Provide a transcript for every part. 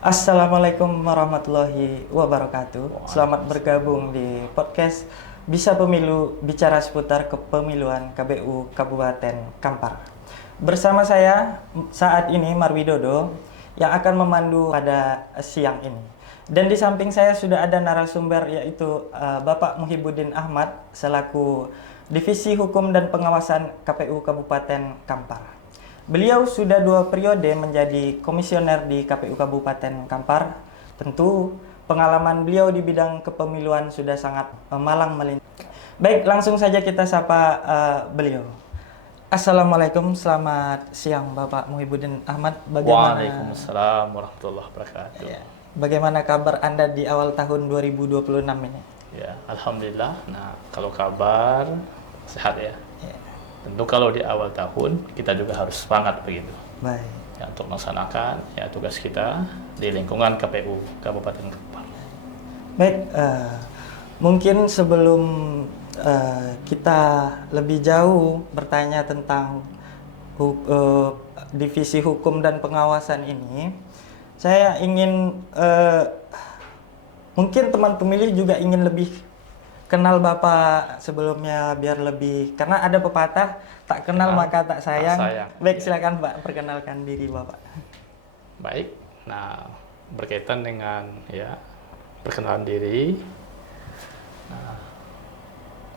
Assalamualaikum warahmatullahi wabarakatuh. Selamat bergabung di podcast Bisa Pemilu, bicara seputar kepemiluan KPU Kabupaten Kampar. Bersama saya saat ini Marwidodo yang akan memandu pada siang ini. Dan di samping saya sudah ada narasumber yaitu Bapak Muhibbuddin Ahmad selaku Divisi Hukum dan Pengawasan KPU Kabupaten Kampar. Beliau sudah 2 periode menjadi komisioner di KPU Kabupaten Kampar. Tentu pengalaman beliau di bidang kepemiluan sudah sangat malang melintang. Baik, langsung saja kita sapa beliau. Assalamualaikum, selamat siang Bapak Muhibbuddin Ahmad. Waalaikumsalam warahmatullahi wabarakatuh. Ya, bagaimana kabar Anda di awal tahun 2026 ini? Ya, alhamdulillah. Nah, kalau kabar sehat ya. Ya. Tentu kalau di awal tahun kita juga harus semangat begitu. Baik. Ya, untuk melaksanakan tugas kita di lingkungan KPU Kabupaten Kampar. Baik, mungkin sebelum kita lebih jauh bertanya tentang divisi hukum dan pengawasan ini, saya ingin mungkin teman pemilih juga ingin lebih kenal Bapak sebelumnya biar lebih, karena ada pepatah tak kenal maka tak sayang. Baik, silakan Pak perkenalkan diri Bapak. Baik. Nah, berkaitan dengan perkenalan diri. Nah,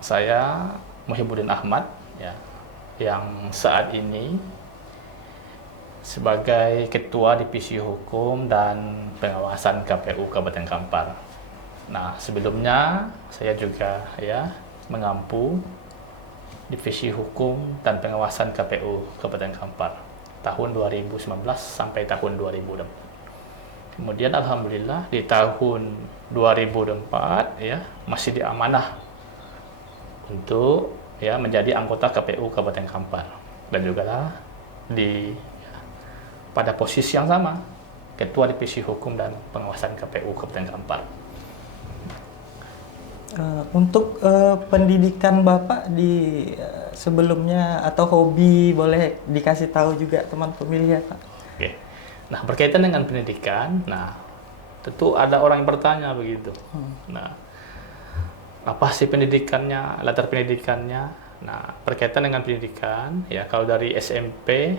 saya Muhibbuddin Ahmad yang saat ini sebagai Ketua Divisi Hukum dan Pengawasan KPU Kabupaten Kampar. Nah, sebelumnya saya juga mengampu Divisi Hukum dan Pengawasan KPU Kabupaten Kampar tahun 2019 sampai tahun 2024. Kemudian alhamdulillah di tahun 2024 masih diamanah untuk menjadi anggota KPU Kabupaten Kampar dan juga pada posisi yang sama Ketua Divisi Hukum dan Pengawasan KPU Kabupaten Kampar. Untuk pendidikan Bapak di sebelumnya atau hobi boleh dikasih tahu juga teman pemilih ya Pak? Oke. Nah, berkaitan dengan pendidikan, tentu ada orang yang bertanya begitu. Nah, apa sih pendidikannya, latar pendidikannya? Nah, berkaitan dengan pendidikan, kalau dari SMP,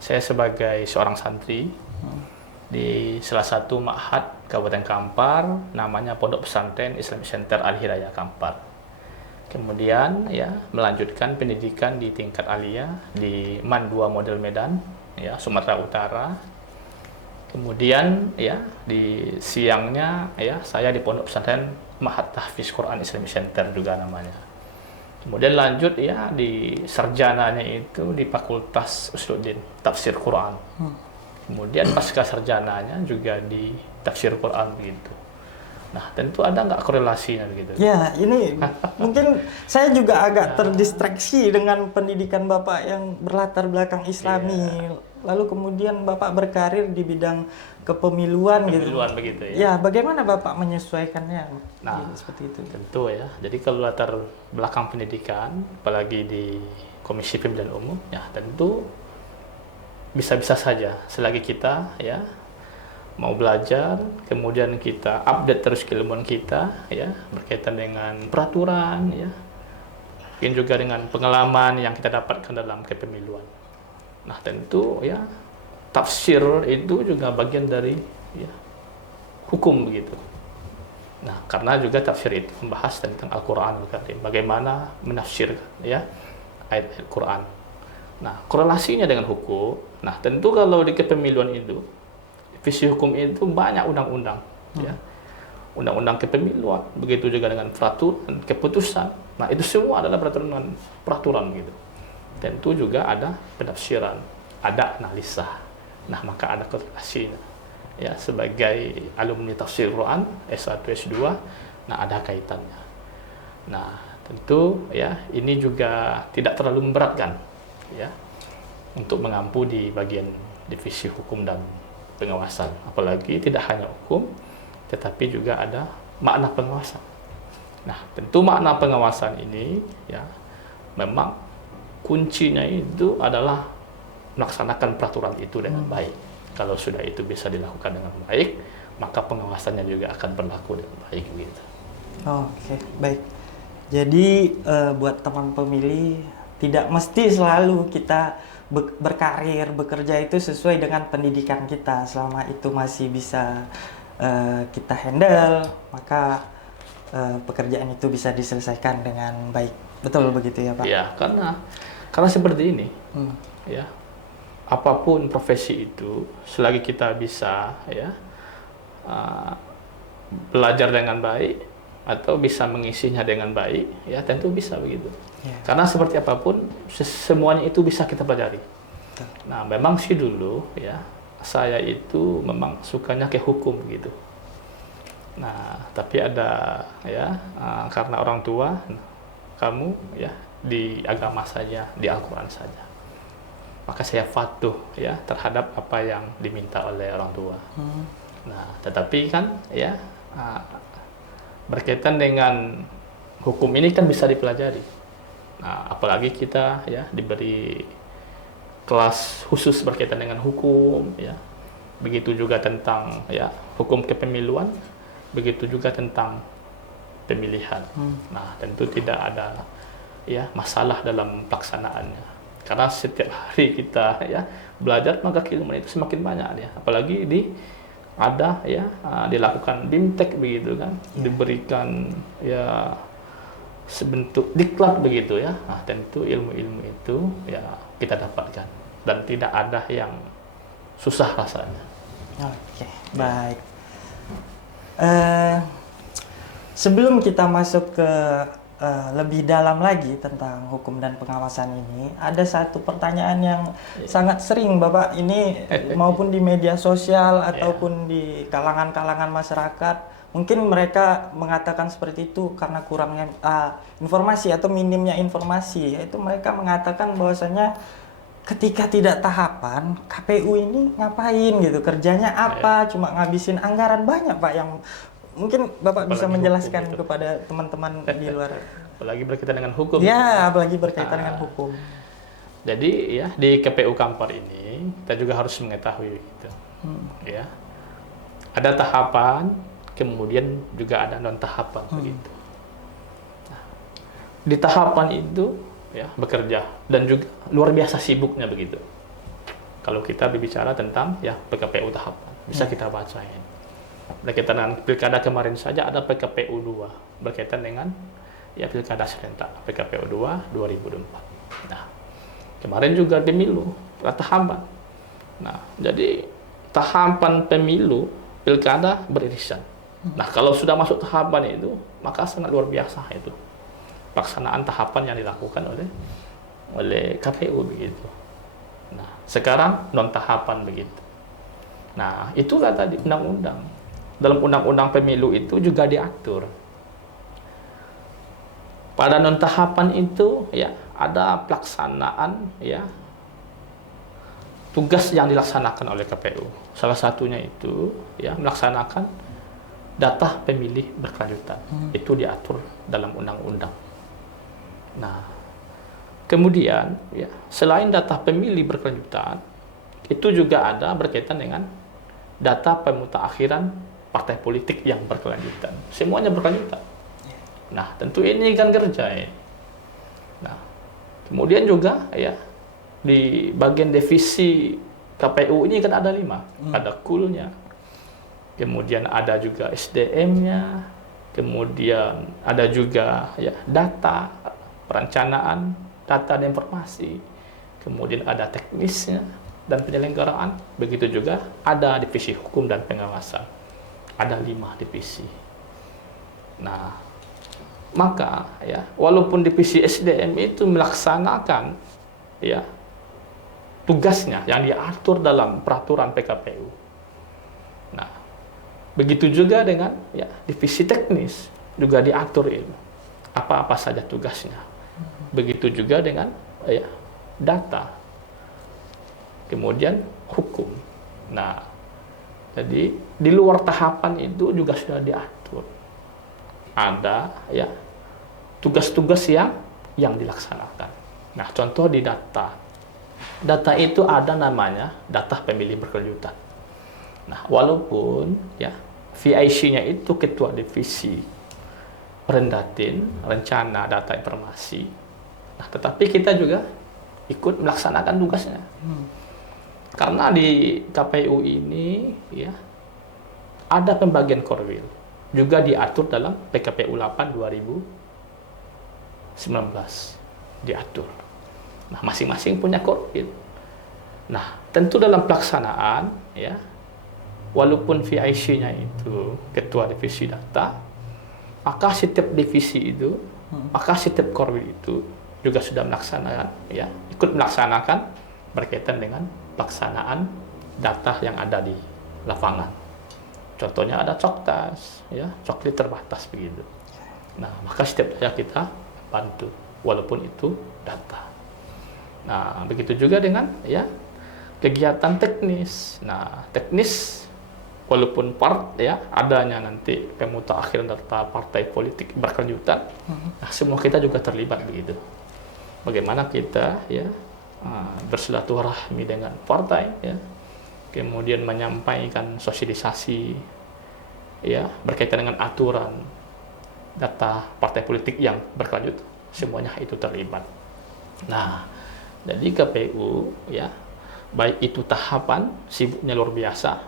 saya sebagai seorang santri di salah satu ma'had Kabupaten Kampar, namanya Pondok Pesantren Islamic Center Al Hidayah Kampar. Kemudian melanjutkan pendidikan di tingkat aliyah di MAN 2 Model Medan, Sumatera Utara. Kemudian di siangnya saya di Pondok Pesantren Ma'had Tahfiz Quran Islamic Center juga namanya. Kemudian lanjut di sarjananya itu di Fakultas Usuluddin Tafsir Quran. Kemudian pasca sarjananya juga di tafsir Quran begitu. Nah, tentu ada nggak korelasinya begitu? Ya, ini mungkin saya juga agak terdistraksi dengan pendidikan Bapak yang berlatar belakang Islami. Lalu kemudian Bapak berkarir di bidang kepemiluan gitu. Begitu ya. Ya, bagaimana Bapak menyesuaikannya? Nah, seperti itu. Tentu ya. Jadi kalau latar belakang pendidikan, apalagi di Komisi Pemilihan Umum, tentu bisa-bisa saja selagi kita mau belajar, kemudian kita update terus keilmuan kita berkaitan dengan peraturan mungkin juga dengan pengalaman yang kita dapatkan dalam kepemiluan. Nah, tentu tafsir itu juga bagian dari hukum begitu. Nah, karena juga tafsir itu membahas tentang Al-Qur'anul Karim, bagaimana menafsirkan ayat Al-Qur'an. Nah, korelasinya dengan hukum. Nah, tentu kalau di kepemiluan itu, divisi hukum itu banyak undang-undang, undang-undang kepemiluan. Begitu juga dengan peraturan, keputusan. Nah, itu semua adalah peraturan gitu. Tentu juga ada penafsiran, ada analisa. Nah, maka ada korelasinya. Sebagai alumni tafsir Quran S1, S2, nah ada kaitannya. Nah, tentu ini juga tidak terlalu memberatkan untuk mengampu di bagian divisi hukum dan pengawasan. Apalagi tidak hanya hukum, tetapi juga ada makna pengawasan. Nah, tentu makna pengawasan ini memang kuncinya itu adalah melaksanakan peraturan itu dengan baik. Kalau sudah itu bisa dilakukan dengan baik, maka pengawasannya juga akan berlaku dengan baik gitu. Oke, baik. Jadi buat teman pemilih tidak mesti selalu kita berkarir, bekerja itu sesuai dengan pendidikan kita. Selama itu masih bisa kita handle, maka pekerjaan itu bisa diselesaikan dengan baik. Betul begitu ya Pak? Ya, karena seperti ini, ya, apapun profesi itu, selagi kita bisa ya belajar dengan baik atau bisa mengisinya dengan baik, ya tentu bisa begitu. Ya. Karena seperti apapun, semuanya itu bisa kita pelajari. Nah, memang sih dulu ya, saya itu memang sukanya ke hukum gitu. Nah, tapi ada ya, karena orang tua, kamu ya di agama saja, di Al-Quran saja. Maka saya patuh ya terhadap apa yang diminta oleh orang tua. Nah, tetapi kan ya berkaitan dengan hukum ini kan bisa dipelajari. Nah, apalagi kita ya diberi kelas khusus berkaitan dengan hukum ya. Begitu juga tentang ya hukum kepemiluan, begitu juga tentang pemilihan. Nah, tentu tidak ada ya masalah dalam pelaksanaannya. Karena setiap hari kita ya belajar, maka keilmuan itu semakin banyak ya. Apalagi ada ya dilakukan BIMTEK begitu kan, diberikan ya sebentuk diklat begitu ya. Nah, tentu ilmu-ilmu itu ya kita dapatkan dan tidak ada yang susah rasanya. Oke, baik. Sebelum kita masuk ke lebih dalam lagi tentang hukum dan pengawasan ini, ada satu pertanyaan yang sangat sering Bapak ini maupun di media sosial ataupun di kalangan-kalangan masyarakat, mungkin mereka mengatakan seperti itu karena kurangnya informasi atau minimnya informasi, yaitu mereka mengatakan bahwasanya ketika tidak tahapan, KPU ini ngapain gitu, kerjanya apa, cuma ngabisin anggaran banyak Pak, yang mungkin Bapak bisa menjelaskan kepada teman-teman di luar. Apalagi berkaitan dengan hukum. Ya, apalagi berkaitan dengan hukum. Jadi ya di KPU Kampar ini kita juga harus mengetahui gitu. Ya. Ada tahapan, kemudian juga ada non tahapan begitu. Nah, di tahapan itu ya bekerja dan juga luar biasa sibuknya begitu. Kalau kita berbicara tentang ya PKPU tahapan, bisa kita bacain. Berkaitan dengan pilkada kemarin saja ada PKPU 2 berkaitan dengan ya pilkada serentak PKPU 2 2024. Nah, kemarin juga pemilu tahapan. Nah, jadi tahapan pemilu pilkada beririsan. Nah, kalau sudah masuk tahapan itu, maka sangat luar biasa itu pelaksanaan tahapan yang dilakukan oleh KPU begitu. Nah, sekarang non tahapan begitu. Nah, itulah tadi undang-undang. Dalam undang-undang pemilu itu juga diatur. Pada non tahapan itu ya ada pelaksanaan ya tugas yang dilaksanakan oleh KPU. Salah satunya itu ya melaksanakan data pemilih berkelanjutan. Itu diatur dalam undang-undang. Nah, kemudian ya selain data pemilih berkelanjutan, itu juga ada berkaitan dengan data pemutakhiran partai politik yang berkelanjutan. Semuanya berkelanjutan. Nah, tentu ini kan kerja ya. Nah, kemudian juga ya di bagian divisi KPU ini kan ada 5. Ada KUL-nya. Kemudian ada juga SDM-nya. Kemudian ada juga ya data, perencanaan, data dan informasi. Kemudian ada teknisnya dan penyelenggaraan. Begitu juga ada divisi hukum dan pengawasan. Ada 5 divisi. Nah, maka ya walaupun divisi SDM itu melaksanakan ya tugasnya yang diatur dalam peraturan PKPU. Nah, begitu juga dengan ya divisi teknis juga diatur itu apa-apa saja tugasnya. Begitu juga dengan ya data. Kemudian hukum. Nah, jadi di luar tahapan itu juga sudah diatur. Ada ya tugas-tugas yang dilaksanakan. Nah, contoh di data. Data itu ada namanya data pemilih berkelanjutan. Nah, walaupun ya VIC-nya itu ketua divisi Perendatin, Rencana Data Informasi. Nah, tetapi kita juga ikut melaksanakan tugasnya. Karena di KPU ini ya ada pembagian korwil. Juga diatur dalam PKPU 8 2019 diatur. Nah, masing-masing punya korwil. Nah, tentu dalam pelaksanaan ya walaupun VIC-nya itu ketua divisi data, maka setiap divisi itu, maka setiap korwil itu juga sudah melaksanakan ya, ikut melaksanakan berkaitan dengan pelaksanaan data yang ada di lapangan. Contohnya ada coktas, ya, coklit terbatas begitu. Nah, maka setiap daya kita bantu, walaupun itu data. Nah, begitu juga dengan ya kegiatan teknis. Nah, teknis walaupun ya adanya nanti pemutakhiran data partai politik berkelanjutan, nah, semua kita juga terlibat begitu. Bagaimana kita ya bersilaturahmi dengan partai ya, kemudian menyampaikan sosialisasi ya berkaitan dengan aturan data partai politik yang berkelanjutan, semuanya itu terlibat. Nah, jadi KPU ya baik itu tahapan sibuknya luar biasa,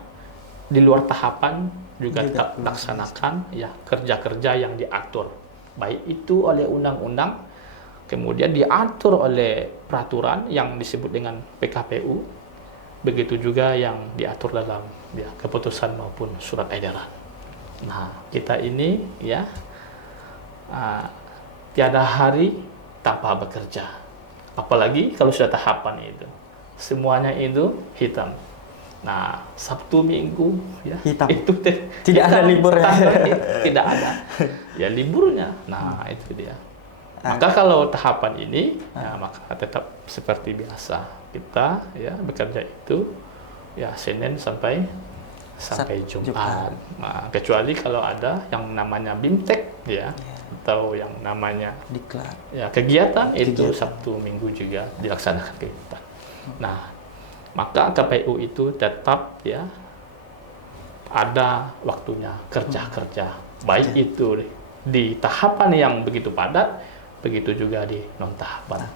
di luar tahapan juga tetap melaksanakan ya kerja-kerja yang diatur, baik itu oleh undang-undang, kemudian diatur oleh peraturan yang disebut dengan PKPU, begitu juga yang diatur dalam ya, keputusan maupun surat edaran. Nah, kita ini ya tiada hari tanpa bekerja, apalagi kalau sudah tahapan itu, semuanya itu hitam. Nah, Sabtu Minggu ya hitam. Itu tidak ada liburnya. Tidak ada ya liburnya. Nah, itu dia. Maka kalau tahapan ini ya, maka tetap seperti biasa kita ya bekerja itu ya Senin sampai Jumat. Nah, kecuali kalau ada yang namanya BIMTEK ya, atau yang namanya diklat ya kegiatan itu Sabtu Minggu juga dilaksanakan kegiatan. Nah, maka KPU itu tetap ya ada waktunya kerja-kerja, baik itu di tahapan yang begitu padat, begitu juga di non tahapan.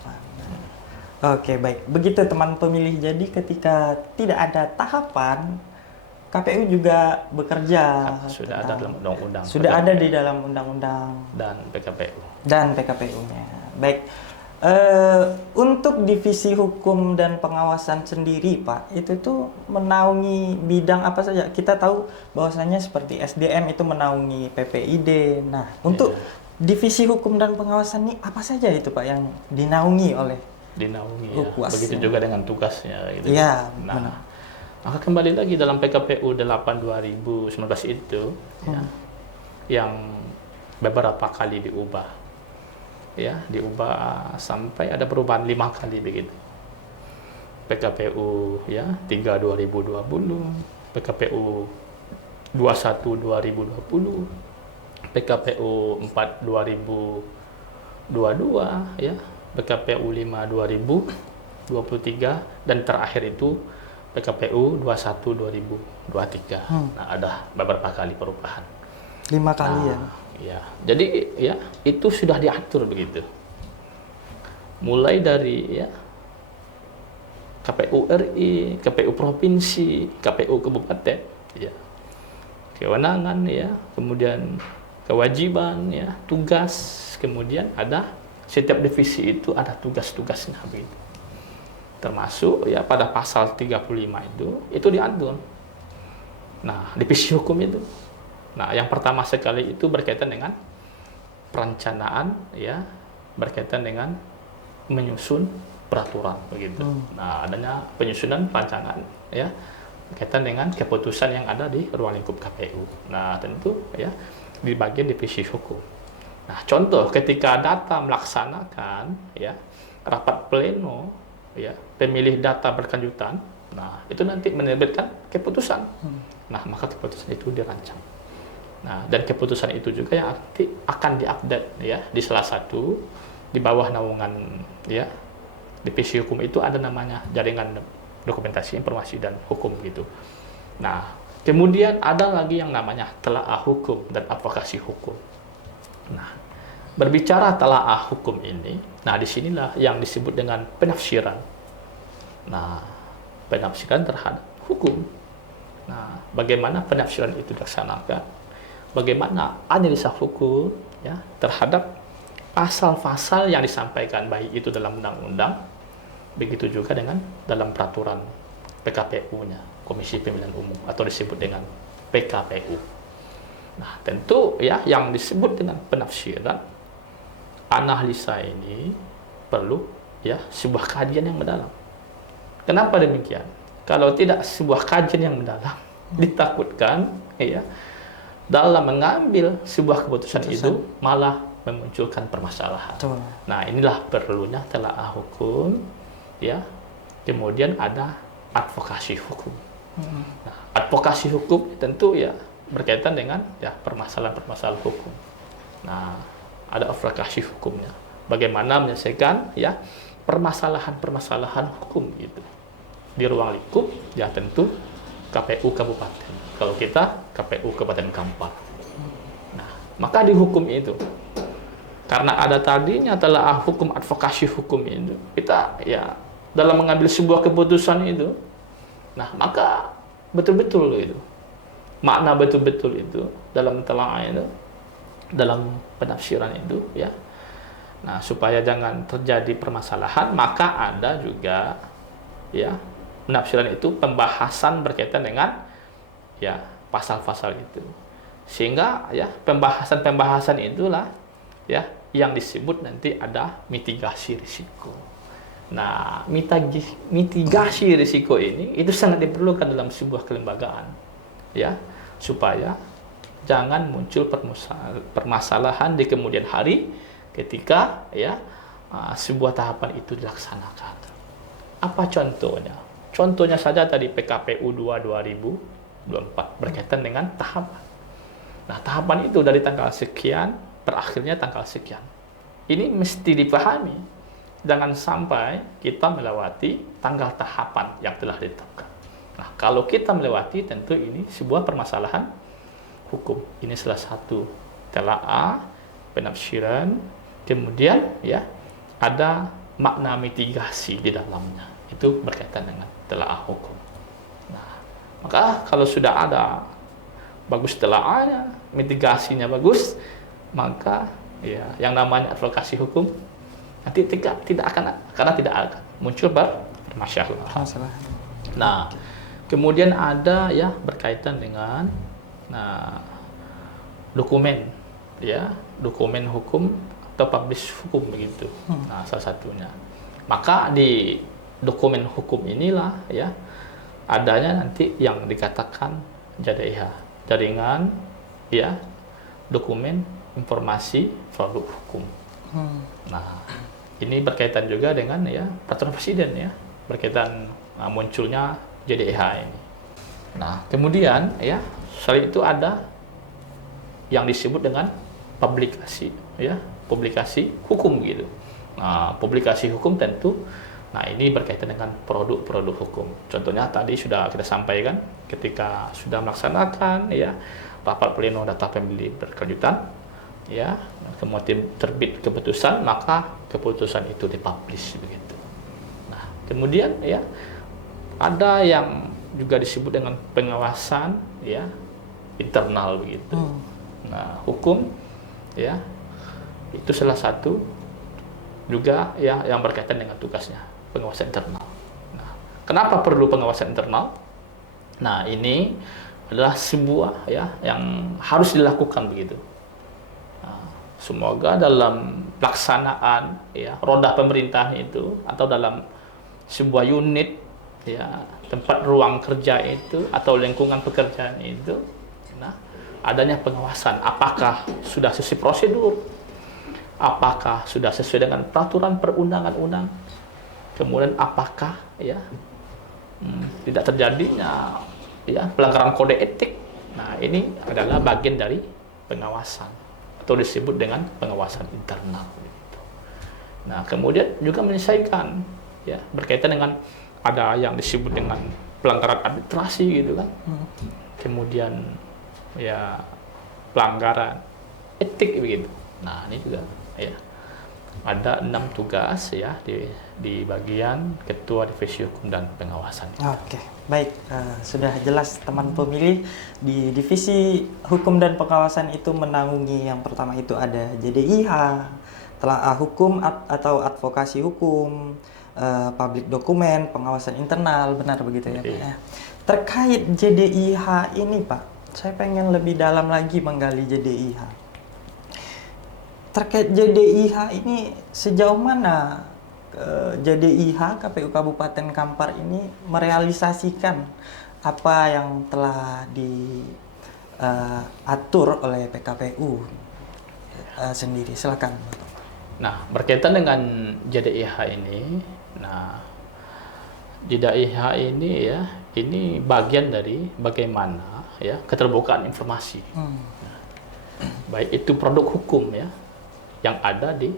Oke, baik. Begitu teman pemilih. Jadi ketika tidak ada tahapan, KPU juga bekerja. Sudah ada dalam undang-undang. Sudah ada di dalam undang-undang dan PKPU. Dan PKPU-nya. Baik. Untuk divisi hukum dan pengawasan sendiri, Pak, itu tuh menaungi bidang apa saja? Kita tahu bahwasanya seperti SDM itu menaungi PPID. Nah, untuk divisi hukum dan pengawasan ini apa saja itu, Pak, yang dinaungi oleh ya. Begitu juga dengan tugasnya gitu. Iya, nah, maka kembali lagi dalam PKPU 8 2019 itu ya, yang beberapa kali diubah. Ya, diubah sampai ada perubahan 5 kali begitu. PKPU ya 3 2020, PKPU 21 2020, PKPU 4 2022 ya, PKPU 5 2023 dan terakhir itu PKPU 21 2023. Nah, ada beberapa kali perubahan. 5 kali ya. Ya, jadi ya itu sudah diatur begitu. Mulai dari ya KPU RI, KPU provinsi, KPU kabupaten, ya kewenangan ya, kemudian kewajiban ya, tugas, kemudian ada setiap divisi itu ada tugas-tugasnya begitu. Termasuk ya pada pasal 35 itu diatur. Nah, divisi hukum itu. Nah, yang pertama sekali itu berkaitan dengan perencanaan ya, berkaitan dengan menyusun peraturan begitu. Nah, adanya penyusunan perencanaan ya, berkaitan dengan keputusan yang ada di ruang lingkup KPU. Nah, tentu ya di bagian divisi hukum. Nah, contoh ketika data melaksanakan ya rapat pleno ya, pemilih data berkelanjutan, nah itu nanti menerbitkan keputusan. Nah, maka keputusan itu dirancang. Nah, dan keputusan itu juga yang nanti akan diupdate ya di salah satu di bawah naungan ya divisi hukum itu ada namanya jaringan dokumentasi informasi dan hukum gitu. Nah, Kemudian ada lagi yang namanya telaah hukum dan advokasi hukum. Nah, berbicara telaah hukum ini, nah disinilah yang disebut dengan penafsiran. Nah, penafsiran terhadap hukum. Nah, bagaimana penafsiran itu dilaksanakan? Bagaimana analisa hukum ya terhadap pasal-pasal yang disampaikan, baik itu dalam undang-undang, begitu juga dengan dalam peraturan PKPU-nya, Komisi Pemilihan Umum, atau disebut dengan PKPU. Nah, tentu ya yang disebut dengan penafsiran, analisa ini perlu ya sebuah kajian yang mendalam. Kenapa demikian? Kalau tidak sebuah kajian yang mendalam, ditakutkan ya dalam mengambil sebuah keputusan itu malah memunculkan permasalahan. Betul. Nah, inilah perlunya telaah hukum ya. Kemudian ada advokasi hukum. Nah, advokasi hukum tentu ya berkaitan dengan ya permasalahan-permasalahan hukum. Nah, ada advokasi hukumnya. Bagaimana menyelesaikan ya permasalahan-permasalahan hukum gitu. Di ruang lingkup ya tentu KPU Kabupaten. Kalau kita KPU Kabupaten Kampar. Nah, maka di hukum itu karena ada tadinya telaah hukum, advokasi hukum itu, kita ya dalam mengambil sebuah keputusan itu, nah maka betul-betul itu, makna betul-betul itu dalam telaah itu, dalam penafsiran itu ya. Nah, supaya jangan terjadi permasalahan, maka ada juga ya penafsiran itu pembahasan berkaitan dengan ya pasal-pasal itu. Sehingga ya pembahasan-pembahasan itulah ya yang disebut nanti ada mitigasi risiko. Nah, mitigasi risiko ini itu sangat diperlukan dalam sebuah kelembagaan ya, supaya jangan muncul permasalahan di kemudian hari ketika ya sebuah tahapan itu dilaksanakan. Apa contohnya? Contohnya saja tadi PKPU 2024 berkaitan dengan tahapan. Nah, tahapan itu dari tanggal sekian berakhirnya tanggal sekian. Ini mesti dipahami. Jangan sampai kita melewati tanggal tahapan yang telah ditetapkan. Nah, kalau kita melewati tentu ini sebuah permasalahan hukum. Ini salah satu telaah penafsiran. Kemudian ya ada makna mitigasi di dalamnya. Itu berkaitan dengan telaah hukum. Nah, maka kalau sudah ada bagus telaahnya, mitigasinya bagus, maka ya yang namanya advokasi hukum nanti tidak akan muncul permasalahan. Nah, kemudian ada ya berkaitan dengan dokumen ya, dokumen hukum atau publish hukum begitu. Nah, salah satunya. Maka di dokumen hukum inilah ya adanya nanti yang dikatakan JDIH, jaringan ya dokumen informasi produk hukum. Nah, ini berkaitan juga dengan ya peraturan presiden ya, berkaitan munculnya JDIH ini. Nah, kemudian ya selain itu ada yang disebut dengan publikasi ya, publikasi hukum gitu. Nah, publikasi hukum tentu ini berkaitan dengan produk-produk hukum. Contohnya tadi sudah kita sampaikan ketika sudah melaksanakan ya rapat pleno data pemilih berkelanjutan ya, kemudian terbit keputusan, maka keputusan itu dipublish begitu. Nah, kemudian ya ada yang juga disebut dengan pengawasan ya internal begitu. Nah, hukum ya itu salah satu juga ya yang berkaitan dengan tugasnya, pengawasan internal. Nah, kenapa perlu pengawasan internal? Nah, ini adalah sebuah ya yang harus dilakukan begitu. Semoga dalam pelaksanaan ya roda pemerintahan itu atau dalam sebuah unit ya tempat ruang kerja itu atau lingkungan pekerjaan itu, nah adanya pengawasan apakah sudah sesuai prosedur, apakah sudah sesuai dengan peraturan perundang-undang, kemudian apakah ya tidak terjadinya ya pelanggaran kode etik. Nah, ini adalah bagian dari pengawasan atau disebut dengan pengawasan internal gitu. Nah, kemudian juga menyelesaikan ya berkaitan dengan ada yang disebut dengan pelanggaran administrasi gitu kan. Kemudian ya pelanggaran etik begitu. Nah, ini juga ya ada 6 tugas ya di bagian Ketua Divisi Hukum dan Pengawasan. Oke, baik. Sudah jelas teman pemilih di Divisi Hukum dan Pengawasan itu menanggungi yang pertama itu ada JDIH, telaah hukum atau advokasi hukum, public dokumen, pengawasan internal, benar begitu ya Pak ya. Terkait JDIH ini Pak, saya pengen lebih dalam lagi menggali JDIH. Terkait JDIH ini sejauh mana JDIH KPU Kabupaten Kampar ini merealisasikan apa yang telah diatur oleh PKPU sendiri? Silakan. Nah, berkaitan dengan JDIH ini, nah JDIH ini ya, ini bagian dari bagaimana ya keterbukaan informasi. Baik itu produk hukum ya yang ada di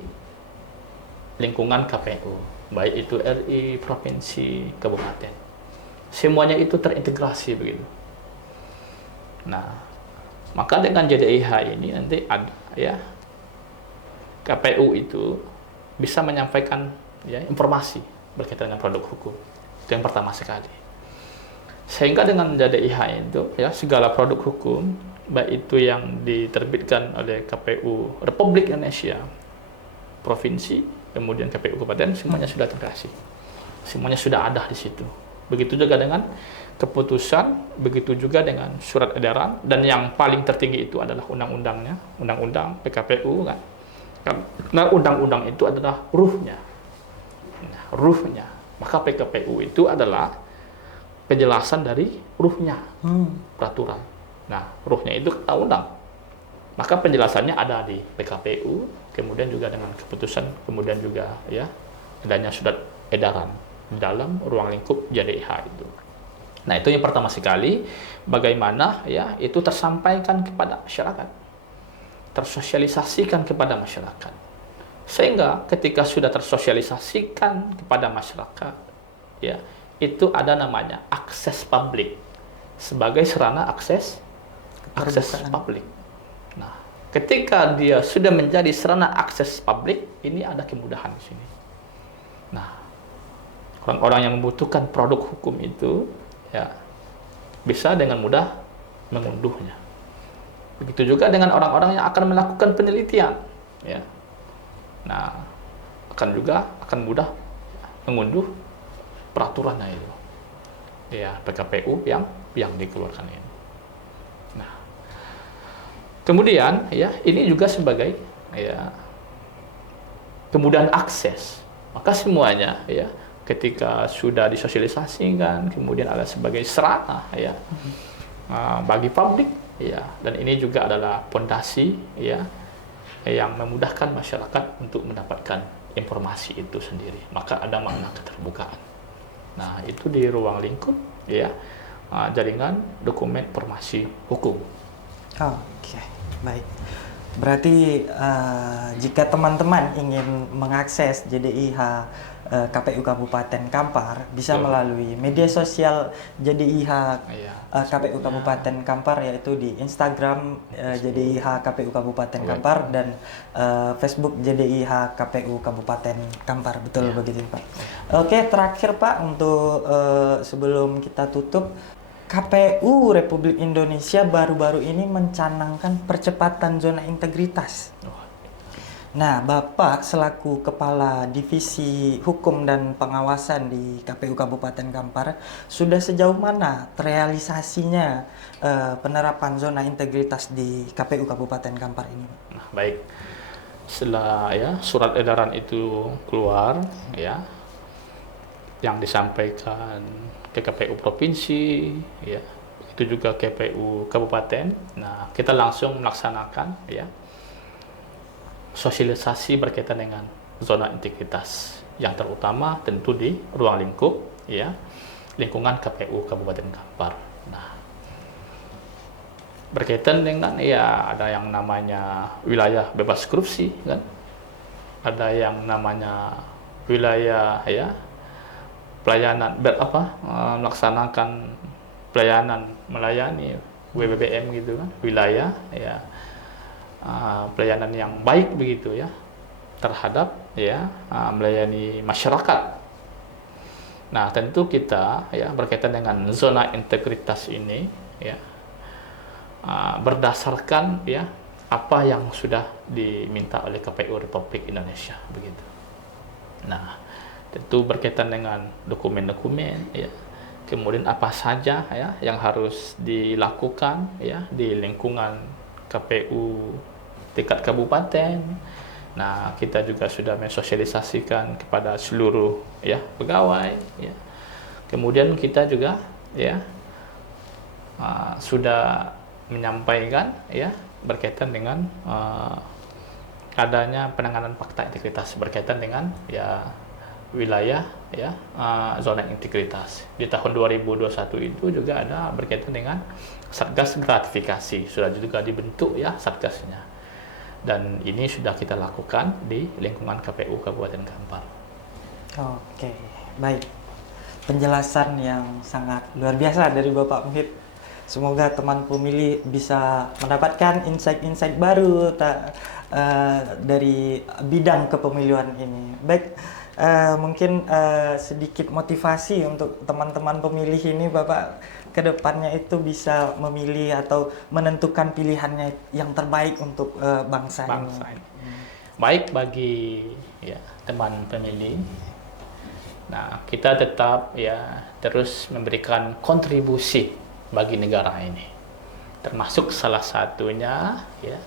lingkungan KPU, baik itu RI, provinsi, kabupaten. Semuanya itu terintegrasi begitu. Nah, maka dengan JDIH ini nanti ada ya KPU itu bisa menyampaikan ya informasi berkaitan dengan produk hukum. Itu yang pertama sekali. Sehingga dengan JDIH itu ya segala produk hukum baik itu yang diterbitkan oleh KPU Republik Indonesia, provinsi, kemudian KPU kabupaten, semuanya sudah terintegrasi. Semuanya sudah ada di situ. Begitu juga dengan keputusan, begitu juga dengan surat edaran, dan yang paling tertinggi itu adalah undang-undangnya, undang-undang PKPU kan. Karena undang-undang itu adalah ruhnya. Nah, ruhnya. Maka PKPU itu adalah penjelasan dari ruhnya, peraturan. Nah, ruhnya itu undang. Maka penjelasannya ada di PKPU, kemudian juga dengan keputusan, kemudian juga ya adanya surat edaran di dalam ruang lingkup JDIH itu. Nah, itu yang pertama sekali, bagaimana ya itu tersampaikan kepada masyarakat, tersosialisasikan kepada masyarakat. Sehingga ketika sudah tersosialisasikan kepada masyarakat, ya itu ada namanya akses publik sebagai sarana akses publik. Nah, ketika dia sudah menjadi sarana akses publik, ini ada kemudahan di sini. Nah, orang-orang yang membutuhkan produk hukum itu ya bisa dengan mudah mengunduhnya. Begitu juga dengan orang-orang yang akan melakukan penelitian, ya. Nah, akan mudah mengunduh peraturannya itu, ya PKPU yang dikeluarkan ini. Nah, kemudian ya ini juga sebagai ya kemudahan akses. Maka semuanya ya ketika sudah disosialisasikan, kemudian ada sebagai sarana ya bagi publik ya, dan ini juga adalah fondasi ya yang memudahkan masyarakat untuk mendapatkan informasi itu sendiri. Maka ada makna keterbukaan. Nah, itu di ruang lingkup ya jaringan dokumen informasi hukum. Oke, baik. Berarti jika teman-teman ingin mengakses JDIH KPU Kabupaten Kampar bisa melalui media sosial JDIH KPU Kabupaten Kampar, yaitu di Instagram JDIH KPU Kabupaten Kampar dan Facebook JDIH KPU Kabupaten Kampar. Betul begitu Pak. Oke, terakhir Pak, untuk sebelum kita tutup, KPU Republik Indonesia baru-baru ini mencanangkan percepatan zona integritas. Nah, Bapak selaku Kepala Divisi Hukum dan Pengawasan di KPU Kabupaten Kampar, sudah sejauh mana terrealisasinya penerapan zona integritas di KPU Kabupaten Kampar ini? Nah, baik. Setelah ya surat edaran itu keluar ya, yang disampaikan ke KPU provinsi ya, itu juga KPU kabupaten. Nah, kita langsung melaksanakan ya sosialisasi berkaitan dengan zona integritas, yang terutama tentu di ruang lingkup ya lingkungan KPU Kabupaten Kampar. Nah, berkaitan dengan ya ada yang namanya wilayah bebas korupsi kan, ada yang namanya wilayah ya pelayanan melaksanakan melayani WBBM gitu kan, wilayah ya, pelayanan yang baik begitu ya terhadap ya melayani masyarakat. Nah, tentu kita ya berkaitan dengan zona integritas ini ya berdasarkan ya apa yang sudah diminta oleh KPU Republik Indonesia begitu. Nah, tentu berkaitan dengan dokumen-dokumen ya. Kemudian apa saja ya yang harus dilakukan ya di lingkungan KPU tingkat kabupaten. Nah, kita juga sudah mensosialisasikan kepada seluruh ya pegawai ya. Kemudian kita juga ya sudah menyampaikan ya berkaitan dengan adanya penanganan fakta integritas berkaitan dengan ya wilayah ya zona integritas. Di tahun 2021 itu juga ada berkaitan dengan Satgas gratifikasi, sudah juga dibentuk ya satgasnya. Dan ini sudah kita lakukan di lingkungan KPU Kabupaten Kampar. Oke, baik. Penjelasan yang sangat luar biasa dari Bapak Muhid. Semoga teman pemilih bisa mendapatkan insight-insight baru dari bidang kepemiluan ini. Baik, mungkin sedikit motivasi untuk teman-teman pemilih ini, Bapak, ke depannya itu bisa memilih atau menentukan pilihannya yang terbaik untuk bangsa ini. Baik bagi ya teman pemilih. Nah, kita tetap ya terus memberikan kontribusi bagi negara ini, termasuk salah satunya ya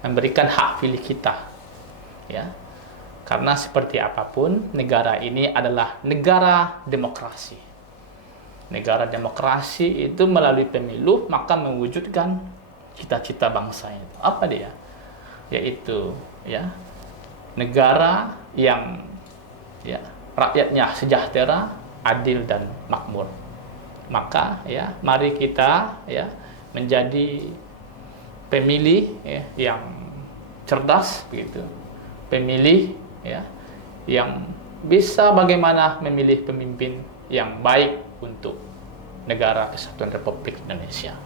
memberikan hak pilih kita ya, karena seperti apapun negara ini adalah negara demokrasi. Negara demokrasi itu melalui pemilu maka mewujudkan cita-cita bangsa itu. Apa dia? Yaitu ya negara yang ya rakyatnya sejahtera, adil dan makmur. Maka ya mari kita ya menjadi pemilih ya, yang cerdas begitu, pemilih ya yang bisa bagaimana memilih pemimpin yang baik untuk negara kesatuan Republik Indonesia.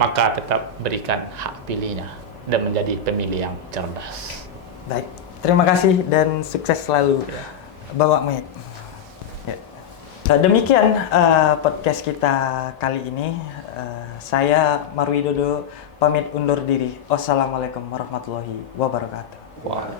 Maka tetap berikan hak pilihnya dan menjadi pemilih yang cerdas. Baik, terima kasih dan sukses selalu Bapak Muhid. Demikian podcast kita kali ini. Saya Marwi Dodo pamit undur diri. Wassalamualaikum warahmatullahi wabarakatuh. Wow.